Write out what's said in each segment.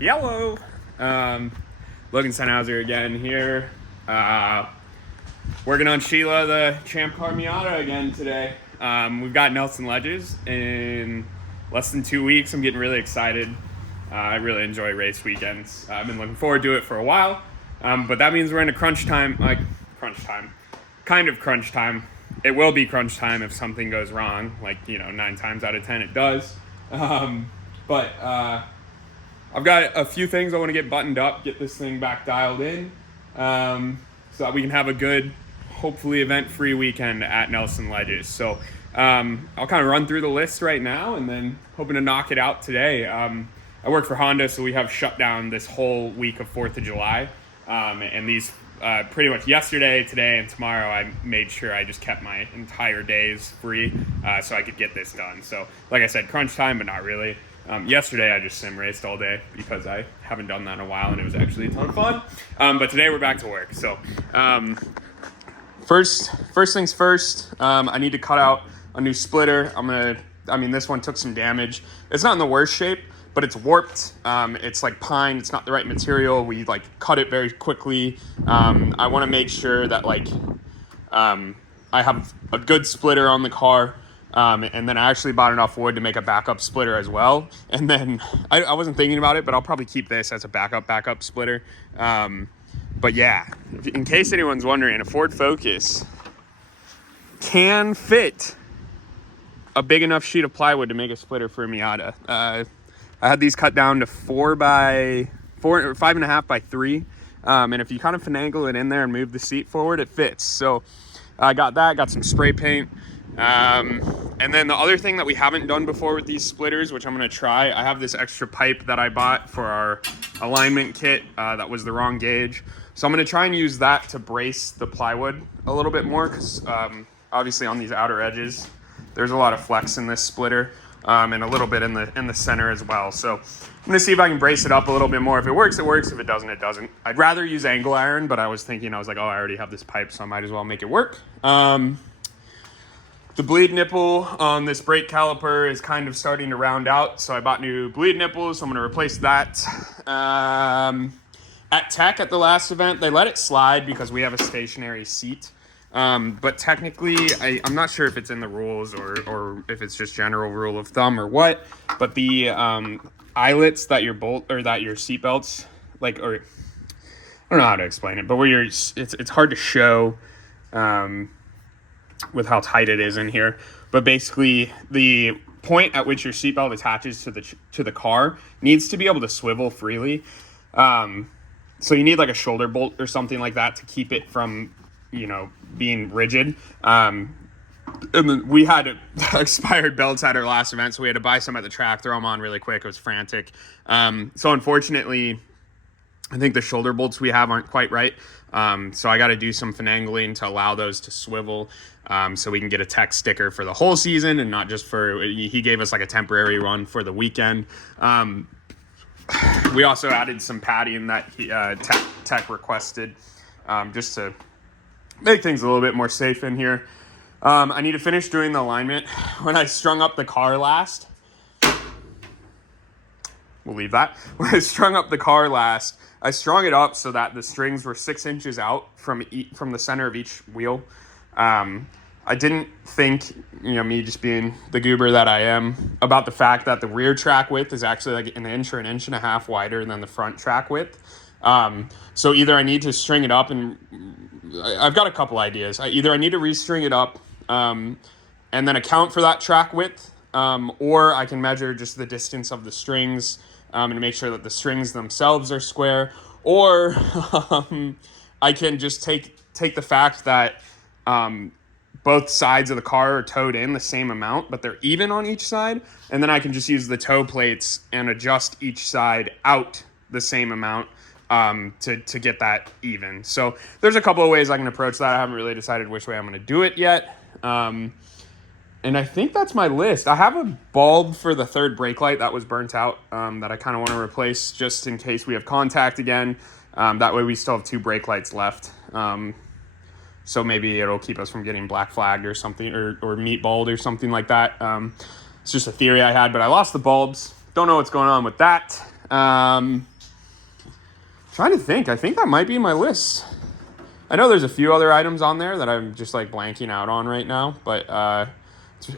Yellow. Logan Sennhauser again here. Working on Sheila, the Champcar Miata again today. We've got Nelson Ledges in less than 2 weeks. I'm getting really excited. I really enjoy race weekends. I've been looking forward to it for a while. But that means we're in a crunch time. Kind of crunch time. It will be crunch time if something goes wrong. 9 times out of 10 it does. But I've got a few things I want to get buttoned up, get this thing back dialed in, so that we can have a good, hopefully event-free weekend at Nelson Ledges. So I'll kind of run through the list right now and then hoping to knock it out today. I work for Honda, so we have shut down this whole week of 4th of July. And these pretty much yesterday, today, and tomorrow, I made sure I just kept my entire days free so I could get this done. So like I said, crunch time, but not really. Yesterday I just sim raced all day because I haven't done that in a while and it was actually a ton of fun. But today we're back to work. So first things first, I need to cut out a new splitter. This one took some damage. It's not in the worst shape, but it's warped. It's like pine. It's not the right material. We cut it very quickly. I want to make sure that I have a good splitter on the car. And then I actually bought enough wood to make a backup splitter as well. And then I wasn't thinking about it, but I'll probably keep this as a backup splitter. But yeah, in case anyone's wondering, a Ford Focus can fit a big enough sheet of plywood to make a splitter for a Miata. I had these cut down to 5.5 by 3. And if you kind of finagle it in there and move the seat forward, it fits. So I got that, got some spray paint. And then the other thing that we haven't done before with these splitters, which I'm going to try, I have this extra pipe that I bought for our alignment kit that was the wrong gauge. So I'm going to try and use that to brace the plywood a little bit more because obviously on these outer edges, there's a lot of flex in this splitter and a little bit in the center as well. So I'm going to see if I can brace it up a little bit more. If it works, it works. If it doesn't, it doesn't. I'd rather use angle iron, but I was like, I already have this pipe, so I might as well make it work. The bleed nipple on this brake caliper is kind of starting to round out, so I bought new bleed nipples, so I'm going to replace that. At Tech at the last event, they let it slide because we have a stationary seat. But technically, I'm not sure if it's in the rules or if it's just general rule of thumb or what, but the eyelets that your seat belts, I don't know how to explain it, but where it's hard to show with how tight it is in here, but basically the point at which your seatbelt attaches to the car needs to be able to swivel freely. So you need a shoulder bolt or something like that to keep it from, being rigid. And then we had expired belts at our last event, so we had to buy some at the track, throw them on really quick. It was frantic. So unfortunately, I think the shoulder bolts we have aren't quite right. So I got to do some finagling to allow those to swivel so we can get a Tech sticker for the whole season and not just he gave us a temporary run for the weekend. We also added some padding that Tech requested just to make things a little bit more safe in here. I need to finish doing the alignment. When I strung up the car last, we'll leave that. When I strung up the car last, I strung it up so that the strings were 6 inches out from the center of each wheel. I didn't think, me just being the goober that I am, about the fact that the rear track width is actually an inch or an inch and a half wider than the front track width. So either I need to string it up, and I've got a couple ideas. Either I need to restring it up and then account for that track width, or I can measure just the distance of the strings and make sure that the strings themselves are square, or I can just take the fact that both sides of the car are towed in the same amount, but they're even on each side, and then I can just use the toe plates and adjust each side out the same amount to get that even. So there's a couple of ways I can approach that. I haven't really decided which way I'm going to do it yet. And I think that's my list. I have a bulb for the third brake light that was burnt out that I kind of want to replace just in case we have contact again. That way we still have 2 brake lights left. So maybe it'll keep us from getting black flagged or something, or meatballed or something like that. It's just a theory I had, but I lost the bulbs. Don't know what's going on with that. Trying to think. I think that might be my list. I know there's a few other items on there that I'm just like blanking out on right now, but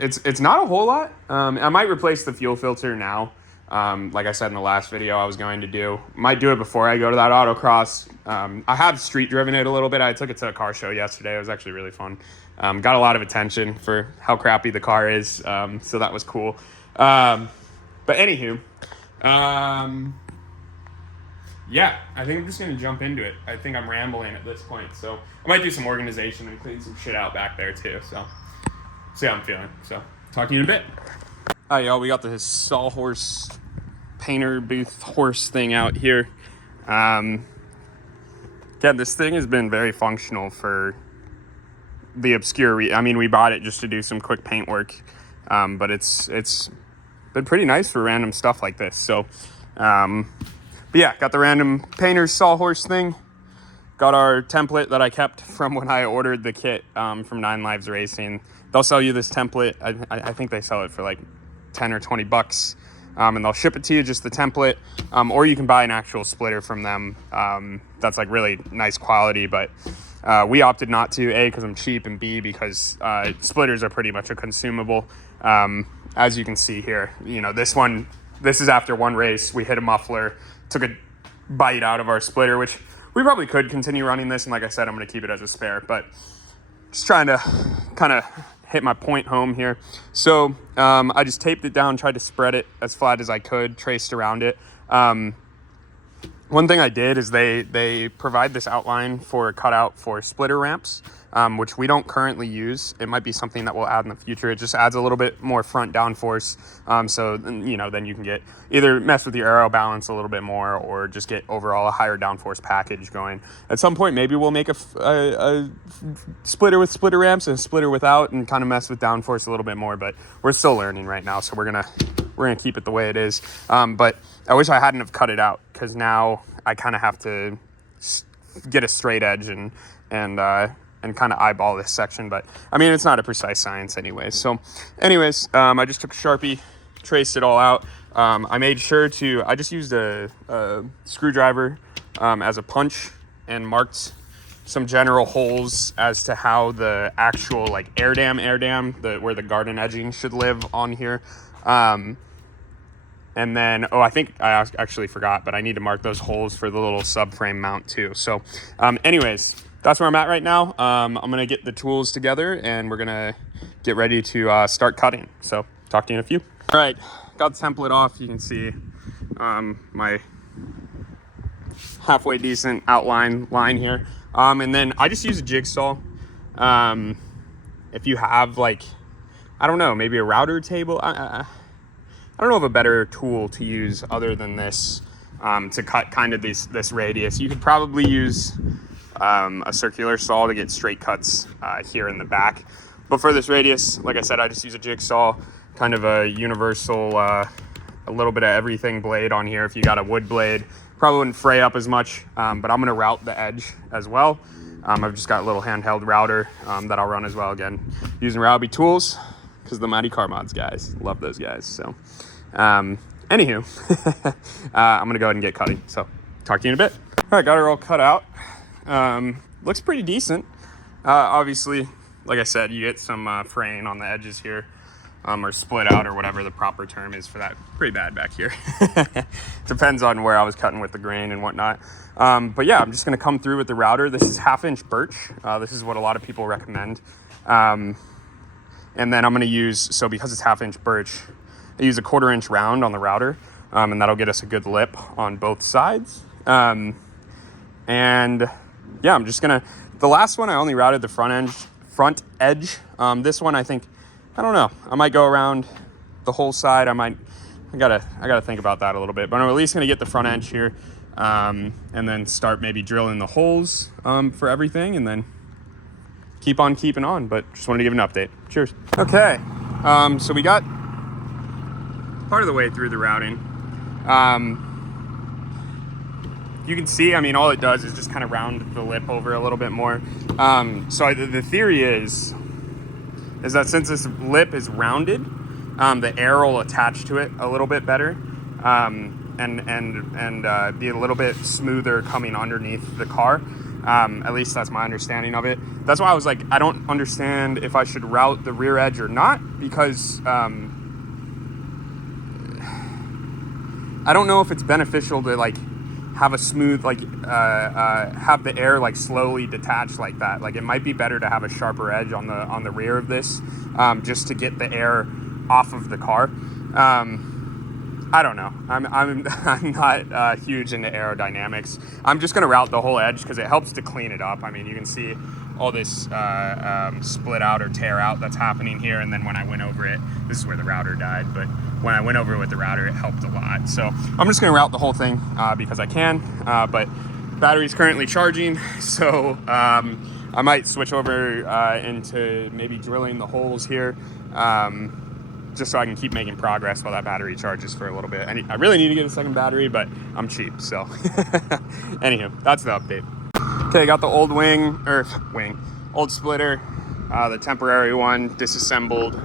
it's not a whole lot. I might replace the fuel filter now. Like I said in the last video I was going to do. Might do it before I go to that autocross. I have street driven it a little bit. I took it to a car show yesterday. It was actually really fun. Got a lot of attention for how crappy the car is, so that was cool. But anywho, yeah, I think I'm just going to jump into it. I think I'm rambling at this point, so I might do some organization and clean some shit out back there too, so see how I'm feeling. So talk to you in a bit. All right, y'all, we got the Sawhorse painter booth horse thing out here. Yeah, this thing has been very functional for the obscure. I mean, we bought it just to do some quick paint work, but it's been pretty nice for random stuff like this. So, but yeah, got the random painter's Sawhorse thing. Got our template that I kept from when I ordered the kit from 9 Lives Racing. They'll sell you this template. I think they sell it for like 10 or 20 bucks. And they'll ship it to you, just the template. Or you can buy an actual splitter from them. That's like really nice quality, but we opted not to, A, because I'm cheap, and B, because splitters are pretty much a consumable. As you can see here, you know, this is after one race. We hit a muffler, took a bite out of our splitter, which we probably could continue running this. And like I said, I'm going to keep it as a spare, but just trying to kind of hit my point home here. So I just taped it down, tried to spread it as flat as I could, traced around it. One thing I did is they provide this outline for a cutout for splitter ramps, which we don't currently use. It might be something that we'll add in the future. It just adds a little bit more front downforce. So, you know, then you can get either mess with your aero balance a little bit more, or just get overall a higher downforce package going. At some point, maybe we'll make a splitter with splitter ramps and a splitter without, and kind of mess with downforce a little bit more, but we're still learning right now. So we're gonna keep it the way it is. But I wish I hadn't have cut it out, because now I kind of have to get a straight edge and kind of eyeball this section. But I mean, it's not a precise science anyway. So anyways, I just took a Sharpie, traced it all out. I made sure I just used a screwdriver as a punch, and marked some general holes as to how the actual like air dam, where the garden edging should live on here. And then, I think I actually forgot, but I need to mark those holes for the little subframe mount too. So anyways, that's where I'm at right now. I'm going to get the tools together, and we're going to get ready to start cutting. So talk to you in a few. All right, got the template off. You can see my halfway decent outline line here. And then I just use a jigsaw. If you have like, I don't know, maybe a router table. I don't know of a better tool to use other than this to cut kind of this radius. You could probably use a circular saw to get straight cuts here in the back. But for this radius, like I said, I just use a jigsaw, kind of a universal, a little bit of everything blade on here. If you got a wood blade, probably wouldn't fray up as much, but I'm going to route the edge as well. I've just got a little handheld router that I'll run as well. Again, using Rowby tools, because the Mighty Car Mods guys, love those guys. So anywho, I'm gonna go ahead and get cutting, so talk to you in a bit. All right, got her all cut out. Looks pretty decent. Obviously, like I said, you get some fraying on the edges here, or split out, or whatever the proper term is for that. Pretty bad back here. Depends on where I was cutting with the grain and whatnot. But yeah, I'm just gonna come through with the router. This is 1/2-inch birch. This is what a lot of people recommend. And then I'm gonna use, so because it's 1/2-inch birch, I use a 1/4-inch round on the router, and that'll get us a good lip on both sides. And yeah, I'm just gonna, the last one I only routed the front edge. This one, I think, I don't know, I might go around the whole side. I gotta think about that a little bit, but I'm at least gonna get the front edge here, and then start maybe drilling the holes for everything, and then keep on keeping on. But just wanted to give an update. Cheers. Okay, so we got part of the way through the routing. You can see, I mean, all it does is just kind of round the lip over a little bit more. So the theory is that since this lip is rounded, the air will attach to it a little bit better. and be a little bit smoother coming underneath the car. At least that's my understanding of it. That's why I was like, I don't understand if I should route the rear edge or not, because I don't know if it's beneficial to like have a smooth, like have the air like slowly detach like that. Like it might be better to have a sharper edge on the rear of this, just to get the air off of the car. I don't know. I'm not huge into aerodynamics. I'm just gonna route the whole edge because it helps to clean it up. I mean, you can see all this split out or tear out that's happening here, and then when I went over it, this is where the router died, but when I went over it with the router, it helped a lot. So I'm just gonna route the whole thing because I can, but battery's currently charging, so I might switch over into maybe drilling the holes here, just so I can keep making progress while that battery charges for a little bit. I really need to get a second battery, but I'm cheap, so anywho, that's the update. Okay, got the old old splitter, the temporary one, disassembled.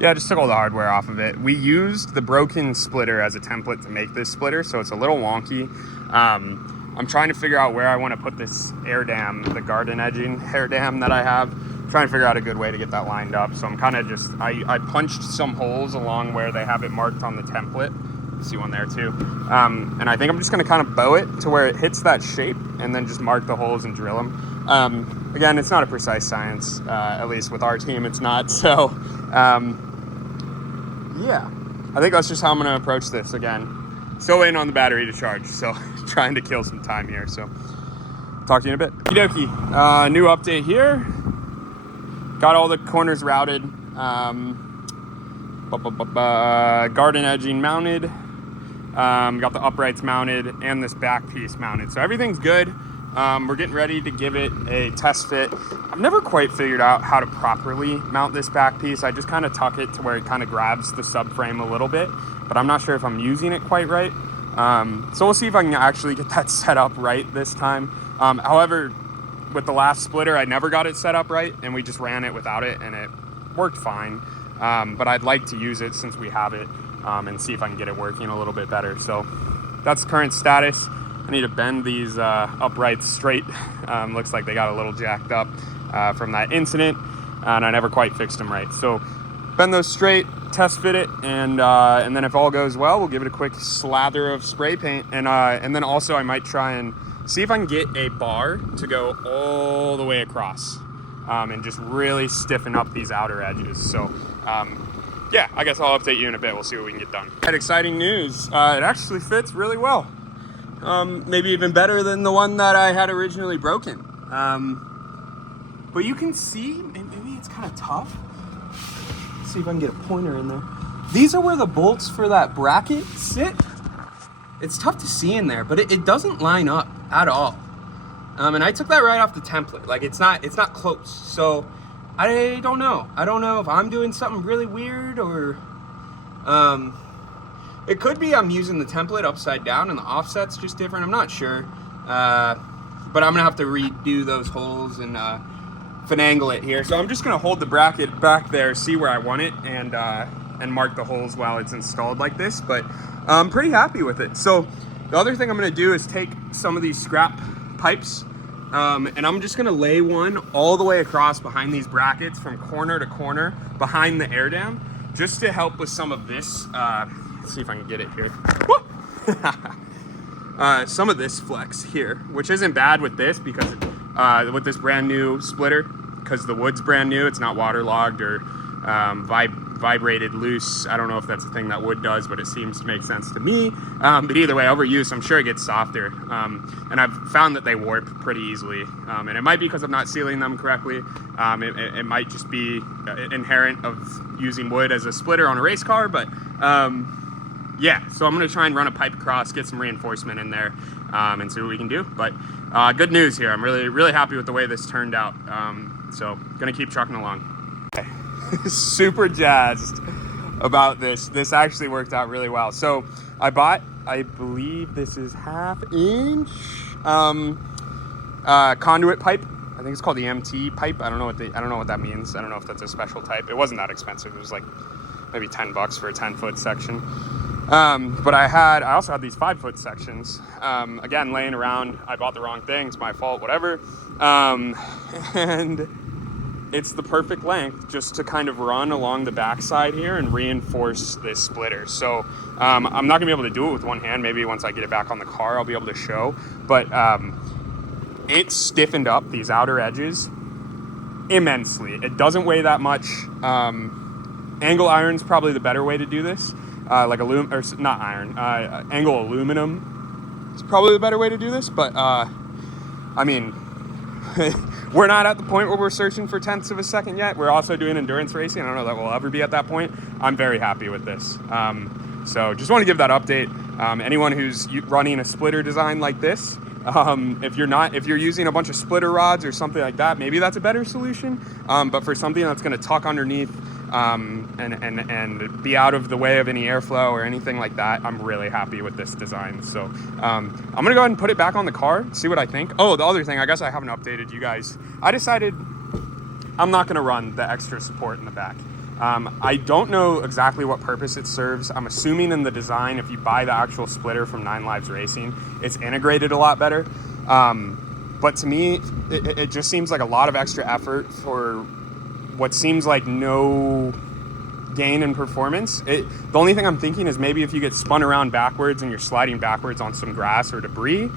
Yeah, I just took all the hardware off of it. We used the broken splitter as a template to make this splitter, so it's a little wonky. I'm trying to figure out where I want to put this air dam, the garden edging air dam that I have. I'm trying to figure out a good way to get that lined up. So I'm kind of just, I punched some holes along where they have it marked on the template. You see one there too. And I think I'm just going to kind of bow it to where it hits that shape and then just mark the holes and drill them. Again, it's not a precise science, at least with our team, it's not. So, yeah, I think that's just how I'm going to approach this. Again, still waiting on the battery to charge, so trying to kill some time here. So talk to you in a bit. Okie dokie. New update here. Got all the corners routed. Garden edging mounted. Got the uprights mounted and this back piece mounted. So everything's good. We're getting ready to give it a test fit. I've never quite figured out how to properly mount this back piece. I just kind of tuck it to where it kind of grabs the subframe a little bit, but I'm not sure if I'm using it quite right. So we'll see if I can actually get that set up right this time. However, with the last splitter, I never got it set up right, and we just ran it without it, and it worked fine. But I'd like to use it since we have it, and see if I can get it working a little bit better. So that's the current status. I need to bend these uprights straight. Looks like they got a little jacked up from that incident, and I never quite fixed them right. So bend those straight, test fit it, and then if all goes well, we'll give it a quick slather of spray paint, and then also I might try and see if I can get a bar to go all the way across, and just really stiffen up these outer edges. So yeah, I guess I'll update you in a bit. We'll see what we can get done. Had exciting news. It actually fits really well. Maybe even better than the one that I had originally broken. But you can see, maybe it's kind of tough. Let's see if I can get a pointer in there. These are where the bolts for that bracket sit. It's tough to see in there, but it doesn't line up at all. And I took that right off the template. Like it's not close. So I don't know. I don't know if I'm doing something really weird or, it could be I'm using the template upside down and the offset's just different. I'm not sure. But I'm gonna have to redo those holes and finagle it here. So I'm just gonna hold the bracket back there, see where I want it, and mark the holes while it's installed like this. But I'm pretty happy with it. So the other thing I'm gonna do is take some of these scrap pipes, and I'm just gonna lay one all the way across behind these brackets from corner to corner behind the air dam, just to help with some of this. Let's see if I can get it here. Some of this flex here, which isn't bad with this because with this brand new splitter, because the wood's brand new, it's not waterlogged or vibrated loose. I don't know if that's a thing that wood does, but it seems to make sense to me. But either way, over use, I'm sure it gets softer. And I've found that they warp pretty easily. And it might be because I'm not sealing them correctly. It might just be inherent of using wood as a splitter on a race car, but yeah, so I'm gonna try and run a pipe across, get some reinforcement in there, and see what we can do. But good news here. I'm really happy with the way this turned out. So gonna keep trucking along. Super jazzed about this. This actually worked out really well. So I bought, I believe this is 1/2 inch conduit pipe. I think it's called the MT pipe. I don't know what that means. I don't know if that's a special type. It wasn't that expensive. It was like maybe $10 for a 10-foot section. But I also had these 5-foot sections, again, laying around. I bought the wrong thing. It's my fault, whatever. And it's the perfect length just to kind of run along the backside here and reinforce this splitter. So I'm not gonna be able to do it with one hand. Maybe once I get it back on the car, I'll be able to show. But it stiffened up these outer edges immensely. It doesn't weigh that much. Angle iron's probably the better way to do this. Like angle aluminum is probably the better way to do this. But I mean, we're not at the point where we're searching for tenths of a second yet. We're also doing endurance racing. I don't know that we'll ever be at that point. I'm very happy with this. So just want to give that update. Anyone who's running a splitter design like this, if you're using a bunch of splitter rods or something like that, maybe that's a better solution. But for something that's going to tuck underneath and be out of the way of any airflow or anything like that, I'm really happy with this design. So I'm gonna go ahead and put it back on the car, see what I think. Oh, the other thing, I guess I haven't updated you guys. I decided I'm not gonna run the extra support in the back. I don't know exactly what purpose it serves. I'm assuming in the design, if you buy the actual splitter from 9 Lives Racing, it's integrated a lot better. But to me, it just seems like a lot of extra effort for what seems like no gain in performance. The only thing I'm thinking is maybe if you get spun around backwards and you're sliding backwards on some grass or debris,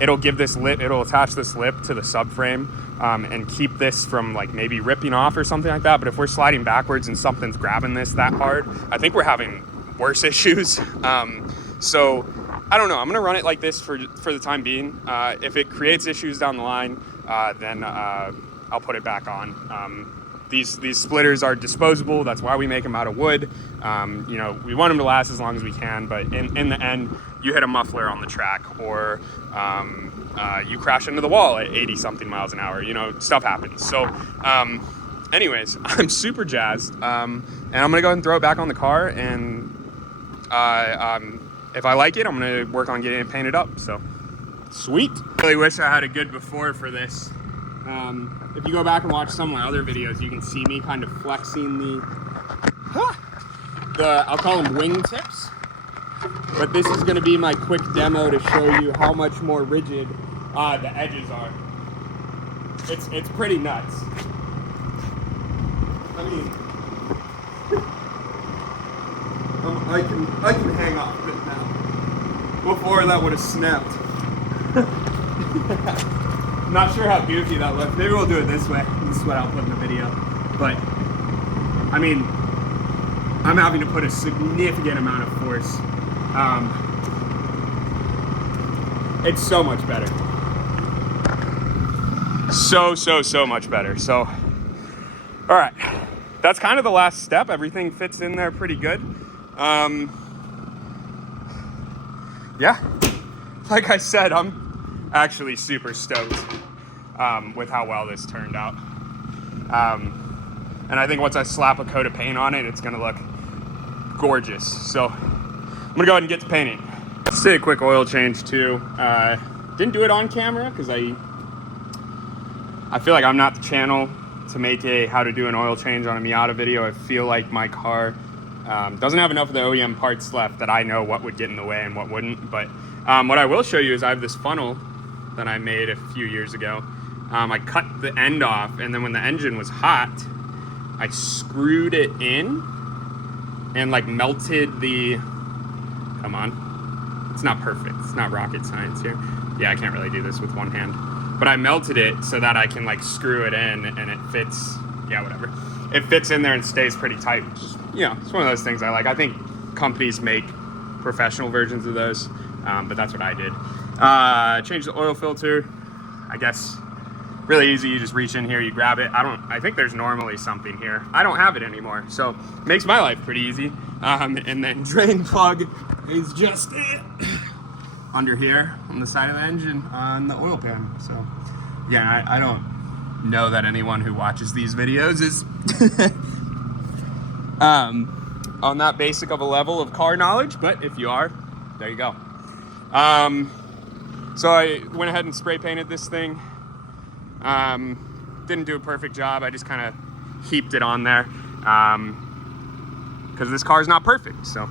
it'll attach this lip to the subframe and keep this from like maybe ripping off or something like that. But if we're sliding backwards and something's grabbing this that hard, I think we're having worse issues. So I don't know. I'm gonna run it like this for the time being. If it creates issues down the line, then I'll put it back on. These splitters are disposable. That's why we make them out of wood. We want them to last as long as we can, but in the end, you hit a muffler on the track, or you crash into the wall at 80 something miles an hour. Stuff happens. So anyways, I'm super jazzed. And I'm gonna go ahead and throw it back on the car, and if I like it, I'm gonna work on getting it painted up. So sweet. Really wish I had a good before for this. If you go back and watch some of my other videos, you can see me kind of flexing I'll call them wing tips. But this is going to be my quick demo to show you how much more rigid the edges are. It's pretty nuts. I mean, I can hang off it now. Before that would have snapped. Not sure how goofy that looks. Maybe we'll do it this way. This is what I'll put in the video. But, I mean, I'm having to put a significant amount of force. It's so much better. So much better. So, all right. That's kind of the last step. Everything fits in there pretty good. Yeah. Like I said, I'm actually super stoked with how well this turned out. And I think once I slap a coat of paint on it, it's gonna look gorgeous. So I'm gonna go ahead and get to painting. Let's do a quick oil change too. Didn't do it on camera because I feel like I'm not the channel to make a how to do an oil change on a Miata video. I feel like my car doesn't have enough of the OEM parts left that I know what would get in the way and what wouldn't. But what I will show you is I have this funnel that I made a few years ago. I cut the end off, and then when the engine was hot, I screwed it in and like melted the, come on, it's not perfect, it's not rocket science here. Yeah, I can't really do this with one hand, but I melted it so that I can like screw it in and it fits, yeah, whatever. It fits in there and stays pretty tight, which is, it's one of those things I like. I think companies make professional versions of those, but that's what I did. Change the oil filter, I guess. Really easy, you just reach in here, you grab it. I think there's normally something here. I don't have it anymore, so it makes my life pretty easy. And then drain plug is just under here on the side of the engine on the oil pan. So yeah, I don't know that anyone who watches these videos is on that basic of a level of car knowledge, but if you are, there you go. So I went ahead and spray painted this thing. Didn't do a perfect job. I just kind of heaped it on there because because this car is not perfect. So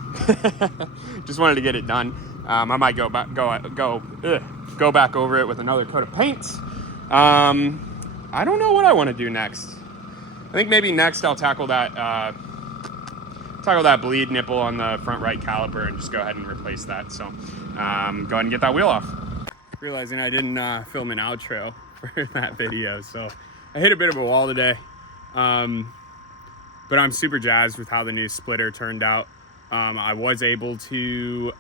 just wanted to get it done. I might go back over it with another coat of paint. I don't know what I want to do next. I think maybe next I'll tackle that bleed nipple on the front right caliper and just go ahead and replace that. So go ahead and get that wheel off. Realizing I didn't film an outro for that video, so I hit a bit of a wall today. But I'm super jazzed with how the new splitter turned out. I was able to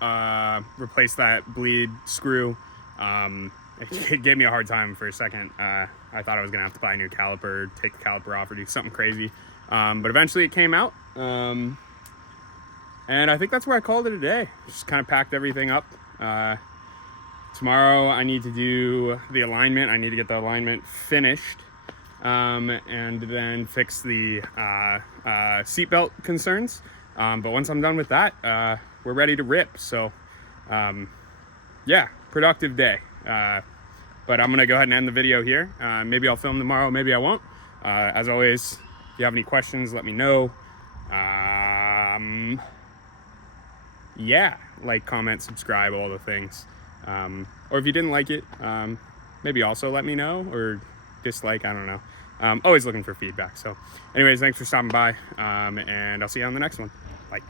replace that bleed screw. It gave me a hard time for a second. I thought I was gonna have to buy a new caliper, take the caliper off, or do something crazy. But eventually it came out. And I think that's where I called it a day. Just kind of packed everything up. Tomorrow I need to do the alignment. I need to get the alignment finished. And then fix the seatbelt concerns. But once I'm done with that, we're ready to rip. So yeah, productive day. But I'm gonna go ahead and end the video here. Maybe I'll film tomorrow, maybe I won't. As always, if you have any questions, let me know. Yeah, like, comment, subscribe, all the things. Or if you didn't like it, maybe also let me know, or dislike, I don't know. Always looking for feedback. So anyways, thanks for stopping by, and I'll see you on the next one. Bye.